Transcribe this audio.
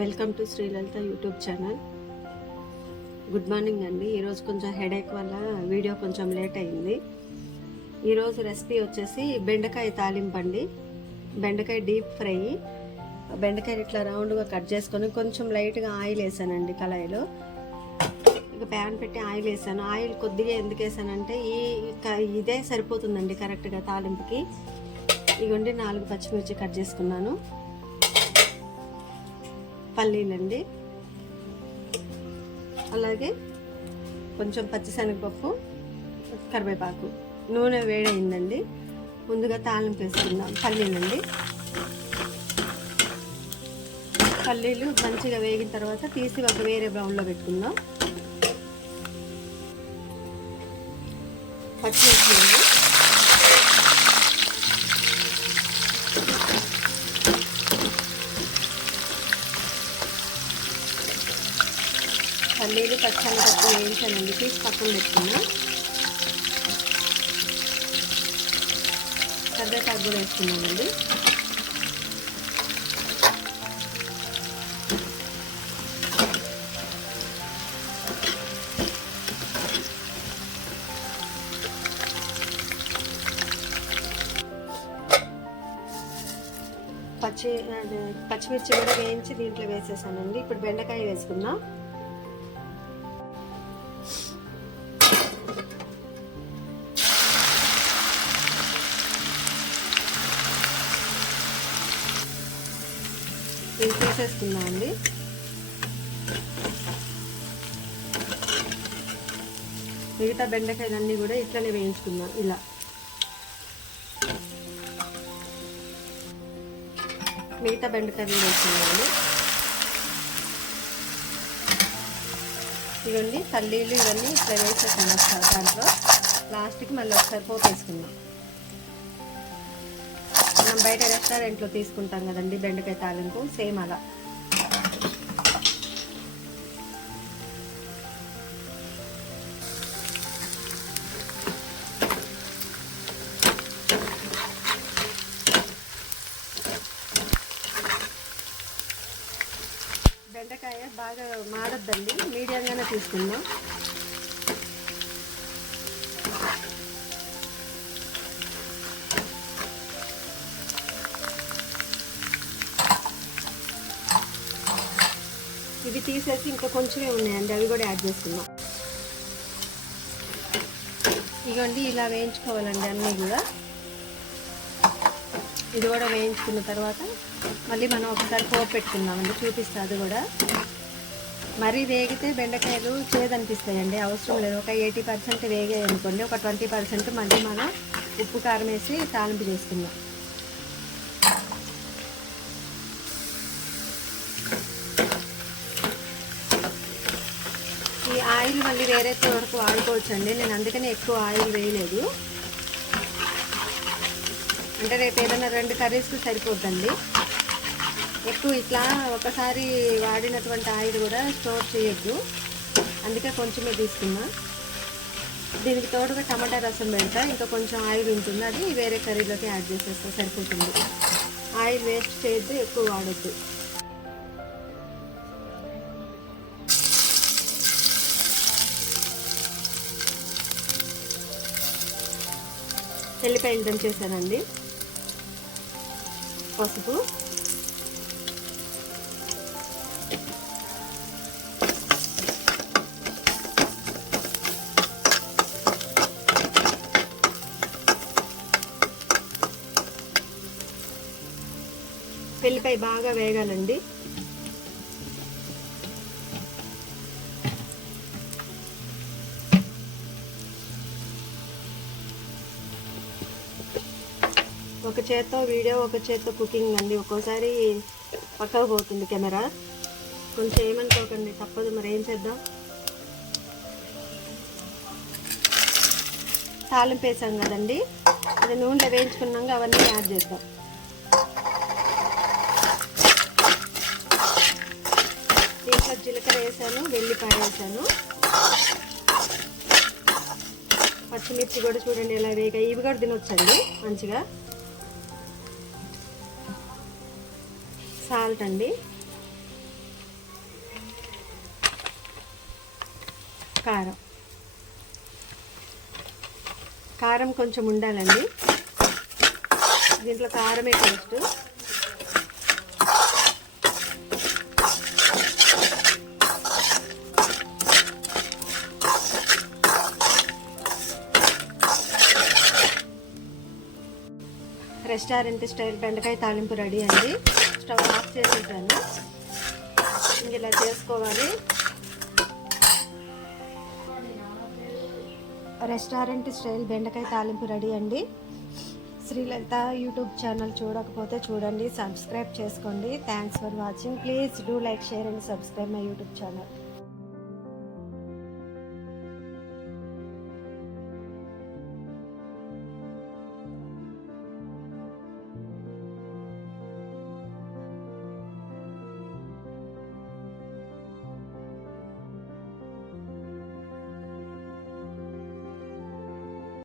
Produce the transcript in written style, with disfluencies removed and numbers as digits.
Welcome to Sri Lalitha YouTube channel. Good morning అండి. ఈరోజు కొంచెం హెడేక్ వల్ల వీడియో కొంచెం లేట్ అయింది. ఈరోజు రెసిపీ వచ్చేసి బెండకాయ తాలింపు అండి. బెండకాయ డీప్ ఫ్రై. బెండకాయ ఇట్లా రౌండ్గా కట్ చేసుకొని కొంచెం లైట్గా ఆయిల్ వేసానండి కళాయిలో. ఇక ప్యాన్ పెట్టి ఆయిల్ వేసాను. ఆయిల్ కొద్దిగా ఎందుకు వేసానంటే ఇదే సరిపోతుందండి కరెక్ట్గా తాలింపుకి. ఇగోండి 4 పచ్చిమిర్చి కట్ చేసుకున్నాను. పల్లీలండి, అలాగే కొంచెం పచ్చిశనగపప్పు, కరివేపాకు. నూనె వేడైందండి. ముందుగా తాలింపు వేసుకుందాం. పల్లీలండి, పల్లీలు మంచిగా వేగిన తర్వాత తీసి ఒక వేరే బౌల్లో పెట్టుకుందాం. పచ్చిమిర్చి అండి, పల్లీలు పచ్చనపప్పు వేయించానండి. తీసి పక్కన పెట్టుకున్నా. కరివేపాకు కూడా వేసుకున్నానండి. పచ్చిమిర్చి కూడా వేయించి దీంట్లో వేసేసానండి. ఇప్పుడు బెండకాయ వేసుకుందాం. ఇది తీసేసుకుందాం అండి. మిగతా బెండకాయలన్నీ కూడా ఇట్లనే వేయించుకుందాం. ఇలా మిగతా బెండకాయలు వేసుకున్నామండి. ఇవన్నీ పల్లీలు ఇవన్నీ ఇట్లా వేసేసుకున్నాం. దాంట్లో లాస్ట్కి మళ్ళీ ఒకసారి పోపు వేసుకుందాం. మనం బయట రెస్టారెంట్లో తీసుకుంటాం కదండి బెండకాయ తాలింపు, సేమ్ అలా. బెండకాయ బాగా మాడద్దండి, మీడియంగానే తీసుకుందాం. ఇవి తీసేసి ఇంకా కొంచెమే ఉన్నాయండి, అవి కూడా యాడ్ చేసుకుందాం. ఇగోండి ఇలా వేయించుకోవాలండి అన్నీ కూడా. ఇది కూడా వేయించుకున్న తర్వాత మళ్ళీ మనం ఒకసారి పోపు పెట్టుకుందామండి, చూపిస్తా. అది కూడా మరీ వేగితే బెండకాయలు చేదనిపిస్తాయండి, అవసరం లేదు. ఒక 80% వేగాయి అనుకోండి, ఒక 20% మళ్ళీ మనం ఉప్పు కారం వేసి తాలింపు చేసుకుందాం. ఈ ఆయిల్ మళ్ళీ వేరే వరకు వాడుకోవచ్చండి. నేను అందుకని ఎక్కువ ఆయిల్ వేయలేదు. అంటే రేపు ఏదైనా 2 కర్రీస్కి సరిపోద్దండి. ఎక్కువ ఇట్లా ఒకసారి వాడినటువంటి ఆయిల్ కూడా స్టోర్ చేయొద్దు, అందుకే కొంచెమే తీసుకున్నా. దీనికి తోడుగా టమాటా రసం పెడతా, ఇంకా కొంచెం ఆయిల్ ఉంటుంది, అది వేరే కర్రీలోకి యాడ్ చేసేస్తా, సరిపోతుంది. ఆయిల్ వేస్ట్ చేయొద్దు, ఎక్కువ వాడొద్దు. ఎల్లిపాయలు దంచేసానండి. పసుపు, వెల్లిపాయ బాగా వేగాలండి. ఒక చేత్తో వీడియో, ఒక చేత్తో కుకింగ్ అండి. ఒక్కోసారి పక్కకు పోతుంది కెమెరా, కొంచెం ఏమనుకోకండి, తప్పదు, మరి ఏం చేద్దాం. తాలింపు వేసాం కదండి, అది నూనెలో వేయించుకున్నాక అవన్నీ యాడ్ చేద్దాం. దీంట్లో జీలకర్ర వేసాను, వెల్లిపాయ వేసాను, పచ్చిమిర్చి కూడా చూడండి ఎలా వేగాయి. ఇవి కూడా తినొచ్చండి మంచిగా. సాల్ట్ అండి, కారం కారం కొంచెం ఉండాలండి, దీంట్లో కారమే టేస్ట్. రెస్టారెంట్ స్టైల్ బెండకాయ తాలింపు రెడీ అండి. స్టవ్ ఆఫ్ చేసేసాను. ఇలా చేసుకోవాలి. రెస్టారెంట్ స్టైల్ బెండకాయ తాలింపు రెడీ అండి. శ్రీలలిత యూట్యూబ్ ఛానల్ చూడకపోతే చూడండి, సబ్స్క్రైబ్ చేసుకోండి. Thanks for watching. Please do like, share and subscribe my YouTube channel.